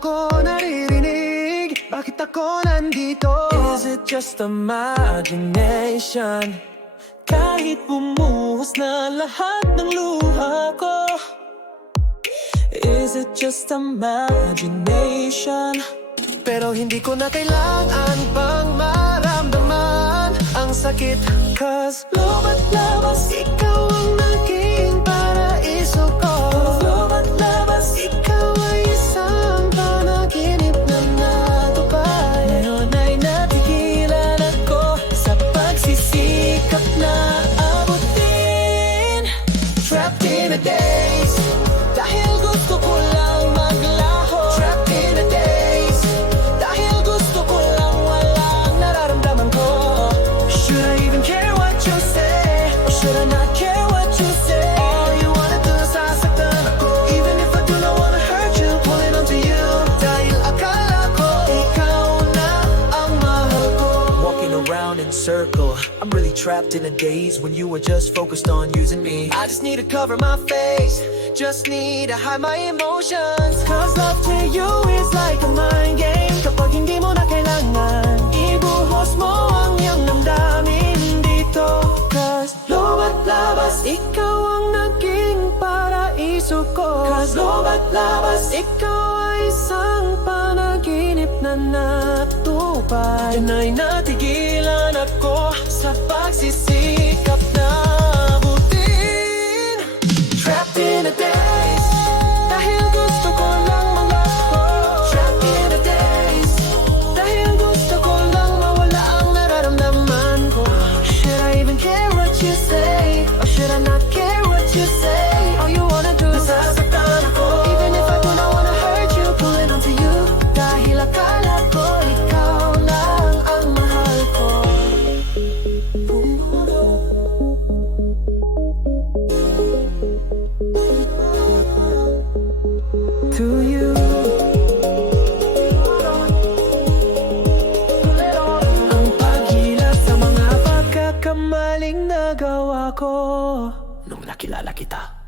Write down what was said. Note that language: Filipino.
ako naririnig? Bakit ako nandito? Is it just imagination? Kahit bumuhos na lahat ng luha ko, is it just imagination? Pero hindi ko na kailangan pang maramdaman ang sakit. Cause loob at labas, Ikaw ang naging paraiso ko. loob at labas, Ikaw ay isang panaginip na natupad. ngayon ay natigilan ako sa pagsisikap na abutin. Trapped in a daze, dahil gusto ko lang maglaho. Trapped in a daze, dahil gusto ko lang wala ang nararamdaman ko. Should I even care what you say? Or should I not care what you say? All you wanna do is sasaktan ako. Even if I do not wanna hurt you, pulling onto you. Dahil akala ko ikaw na ang mahal ko. Walking around in circle, I'm really trapped in a daze when you were just focused on using me. I just need to cover my face, just need to hide my emotions. Cause love to you is like a mind game. Kapag hindi mo na kailangan, ibuhos mo ang iyong damdamin dito. Cause loob at labas, ikaw ang naging paraiso ko. Cause loob at labas, ikaw ay isang panaginip na natupad. And ay natigilan ako sa pagsisikap na abutin. Trapped in a daze, dahil gusto ko lang mangasko. Trapped in a daze, dahil gusto ko lang mawala ang nararamdaman ko. Should I even care what you say? Or should I not care what you say? All you wanna do is sasaktan ako. Even if I do not wanna hurt you, pulling onto you. Dahil akala ko ikaw lang ang mahal ko. To you, Ang paghila sa mga pagkakamaling nagawa ko nung nakilala kita.